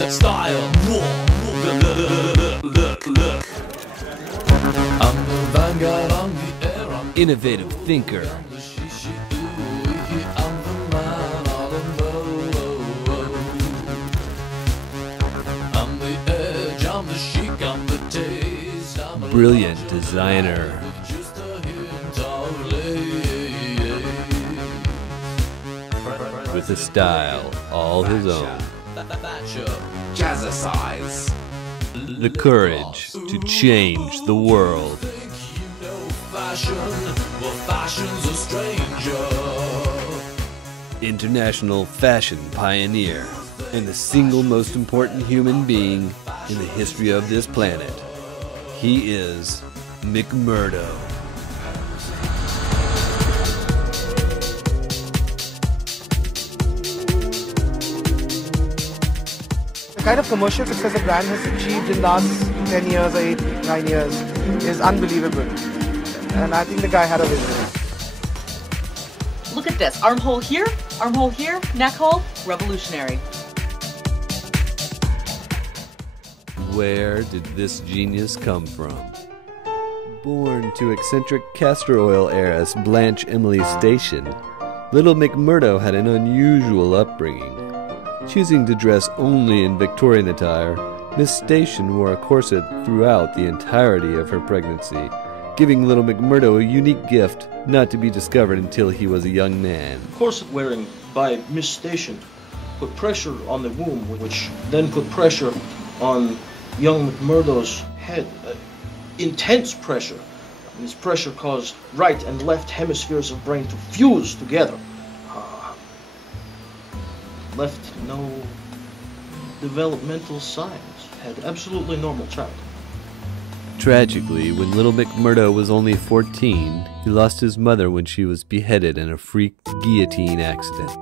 set style. Look. I'm the vanguard on the air. I'm Innovative thinker. Brilliant designer. With a style all his own. Jazzercise. The courage to change the world. Fashion's a stranger. International fashion pioneer. And the single most important human being in the history of this planet. He is mcmurdo. The kind of commercial success a brand has achieved in the last 10 years or 8, 9 years is unbelievable. And I think the guy had a vision. Look at this. Armhole here, neck hole, revolutionary. Where did this genius come from? Born to eccentric castor oil heiress Blanche Emily Station, little mcmurdo had an unusual upbringing. Choosing to dress only in Victorian attire, Miss Station wore a corset throughout the entirety of her pregnancy, giving little mcmurdo a unique gift not to be discovered until he was a young man. Corset wearing by Miss Station put pressure on the womb, which then put pressure on young mcmurdo's head. Intense pressure. And this pressure caused right and left hemispheres of brain to fuse together. Left no developmental signs. Had absolutely normal child. Tragically, when little mcmurdo was only 14, he lost his mother when she was beheaded in a freak guillotine accident.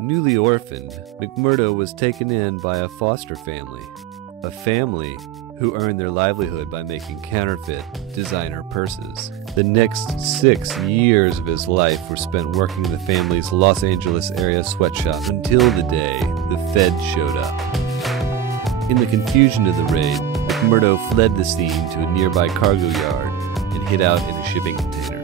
Newly orphaned, mcmurdo was taken in by a foster family, a family who earned their livelihood by making counterfeit designer purses. The next 6 years of his life were spent working in the family's Los Angeles area sweatshop until the day the feds showed up. In the confusion of the raid, mcmurdo fled the scene to a nearby cargo yard and hid out in a shipping container.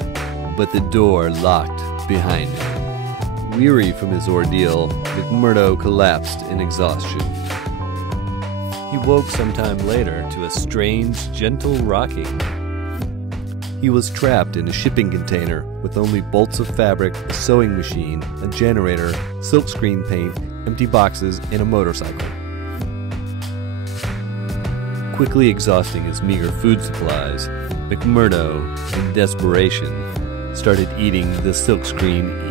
But the door locked behind him. Weary from his ordeal, mcmurdo collapsed in exhaustion. He woke sometime later to a strange, gentle rocking. He was trapped in a shipping container with only bolts of fabric, a sewing machine, a generator, silkscreen paint, empty boxes, and a motorcycle. Quickly exhausting his meager food supplies, mcmurdo, in desperation, started eating the silkscreen ink.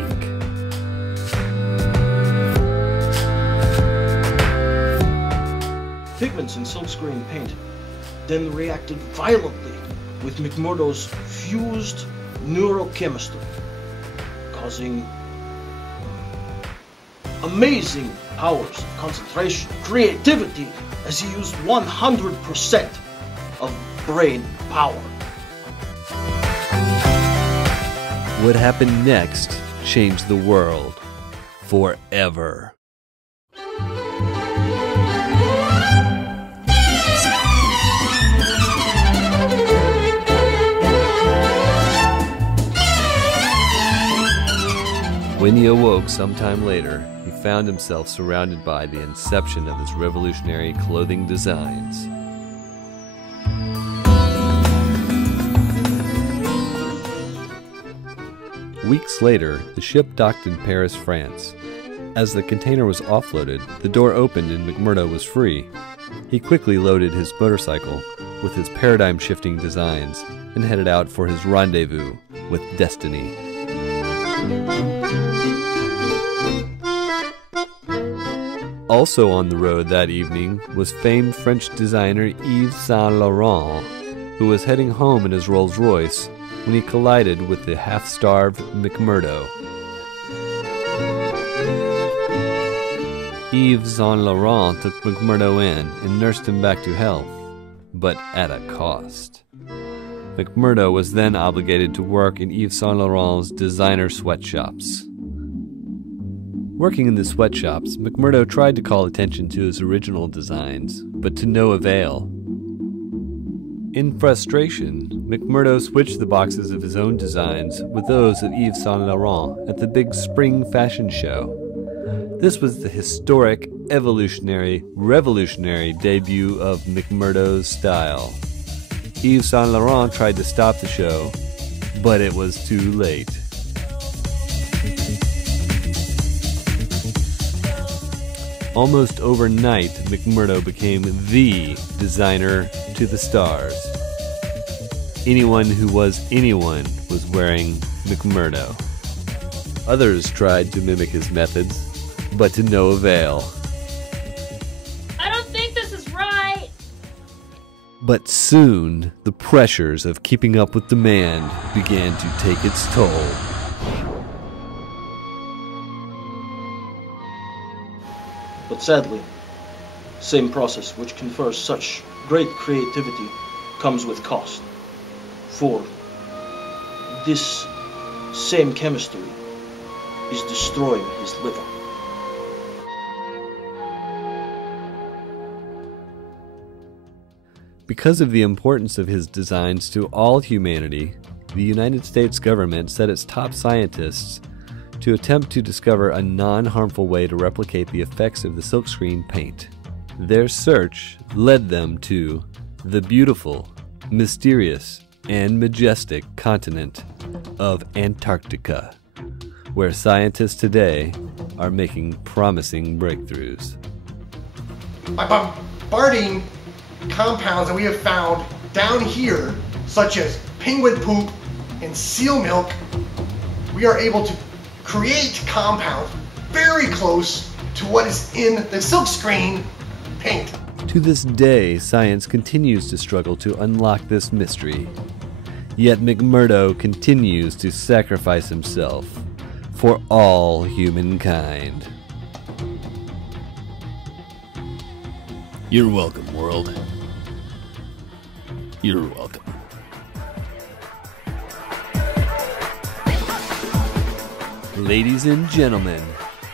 Pigments in silkscreen paint then reacted violently with mcmurdo's fused neurochemistry, causing amazing powers of concentration, creativity, as he used 100% of brain power. What happened next changed the world forever. When he awoke sometime later, he found himself surrounded by the inception of his revolutionary clothing designs. Weeks later, the ship docked in Paris, France. As the container was offloaded, the door opened and mcmurdo was free. He quickly loaded his motorcycle with his paradigm-shifting designs and headed out for his rendezvous with destiny. Also on the road that evening was famed French designer Yves Saint Laurent, who was heading home in his Rolls-Royce when he collided with the half-starved mcmurdo. Yves Saint Laurent took mcmurdo in and nursed him back to health, but at a cost. mcmurdo was then obligated to work in Yves Saint Laurent's designer sweatshops. Working in the sweatshops, McMurdo tried to call attention to his original designs, but to no avail. In frustration, McMurdo switched the boxes of his own designs with those of Yves Saint Laurent at the big spring fashion show. This was the historic, evolutionary, revolutionary debut of McMurdo's style. Yves Saint Laurent tried to stop the show, but it was too late. Almost overnight, McMurdo became the designer to the stars. Anyone who was anyone was wearing McMurdo. Others tried to mimic his methods, but to no avail. I don't think this is right. But soon, the pressures of keeping up with demand began to take its toll. But sadly, same process which confers such great creativity comes with cost. For this same chemistry is destroying his liver. Because of the importance of his designs to all humanity, the United States government set its top scientists to attempt to discover a non-harmful way to replicate the effects of the silkscreen paint. Their search led them to the beautiful, mysterious, and majestic continent of Antarctica, where scientists today are making promising breakthroughs. By bombarding compounds that we have found down here, such as penguin poop and seal milk, we are able to create compounds very close to what is in the silkscreen paint. To this day, science continues to struggle to unlock this mystery. Yet McMurdo continues to sacrifice himself for all humankind. You're welcome, world. You're welcome. Ladies and gentlemen,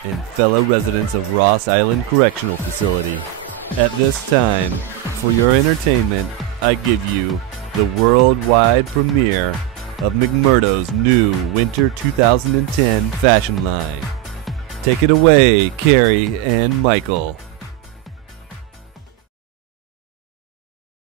and fellow residents of Ross Island Correctional Facility, at this time, for your entertainment, I give you the worldwide premiere of McMurdo's new Winter 2010 fashion line. Take it away, Carrie and Michael.